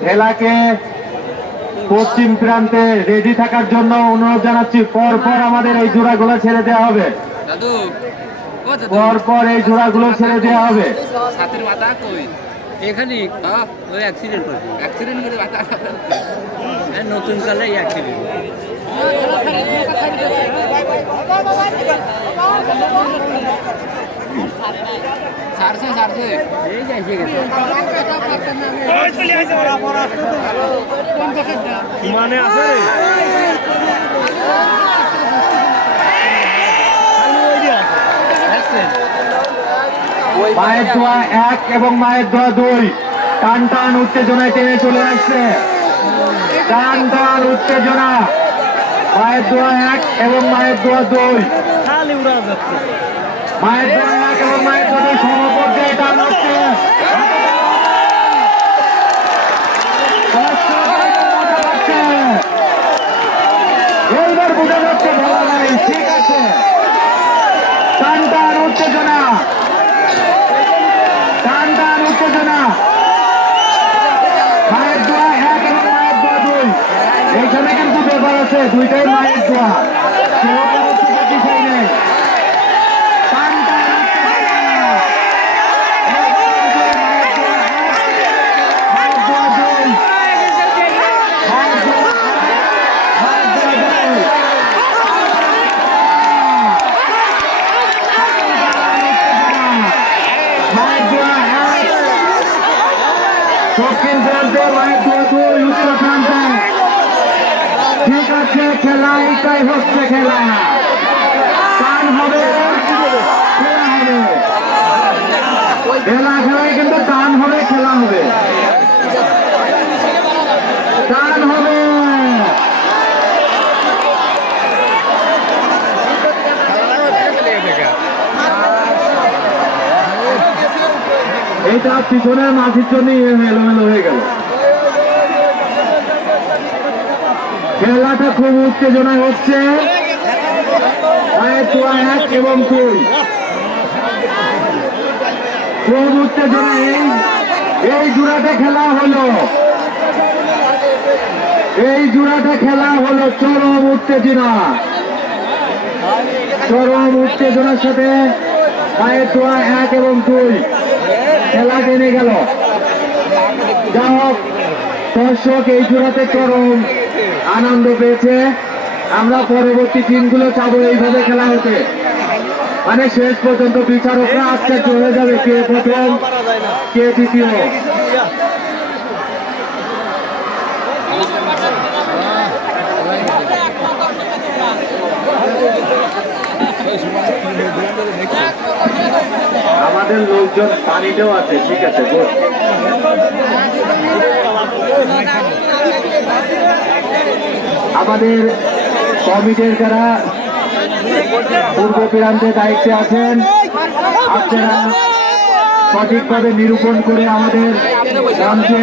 খেলাকে পশ্চিম প্রান্তে রেডি থাকার জন্য অনুরোধ জানাচ্ছি পর পর আমাদের এই জোড়াগুলো ছেড়ে দেওয়া হবে দাদু ও দাদু পর পর এই জোড়াগুলো ছেড়ে দেওয়া হবে এখানে হ্যাঁ অ্যাক্সিডেন্ট হয়েছে অ্যাক্সিডেন্ট করে হ্যাঁ, নতুন কালে অ্যাক্সিডেন্ট সারছে সারছে। এই যে এসে গেছে। মানে আছে মায়ের দোয়া এক এবং মায়ের দোয়া দুই। টান টান উত্তেজনায় টেনে চলে আসছে। টান টান উত্তেজনা। মায়ের দোয়া এক এবং মায়ের দোয়া দুই। খালি উড়া যাচ্ছে। মায়ের দোয়া এবং মায়ের দুই সমপর্যায়ে টান হচ্ছে ভালো ঠিক আছে। মায়ের আছে দুইটাই মায়ের দোয়া কেউ কারও থেকে পিছিয়ে নেই টান টান উত্তেজনা। মায়ের দোয়া দুই। মায়ের দোয়া এক, মায়ের দোয়া দুই। মায়ের দোয়া এক দক্ষিণ প্রান্তে মায়ের দুই উত্তর প্রান্তে। ঠিক আছে খেলা এটাই হচ্ছে খেলা টান হবে খেলা হবে খেলা খেলায় কিন্তু টান হবে খেলা হবে টান হবে এইটা পিছনের মাঝির জন্য এলোমেলো হয়ে গেল। খেলাটা খুব উত্তেজনায় হচ্ছে। এক এবং দুই। খুব উত্তেজনা এই এই জোড়াটা খেলা হলো। এই জোড়াটা খেলা হলো, চরম উত্তেজনা। চরম উত্তেজনার সাথে মায়ের দোয়া এক এবং দুই। খেলা টেনে গেল। যা হোক, দর্শক, এই জোড়াতে চরম আনন্দ পেয়েছে। আমরা পরবর্তী টিমগুলো চাবো, এইভাবে খেলা হতে। মানে শেষ পর্যন্ত বিচারকরা আজকে চলে যাবে কে প্রথম, কে দ্বিতীয়। আমাদের লোকজন পানিতেও আছে, ঠিক আছে আমাদের কমিটির যারা পূর্ব প্রান্তে দায়িত্বে আছেন, আপনারা সঠিকভাবে নিরূপণ করে আমাদের গ্রামকে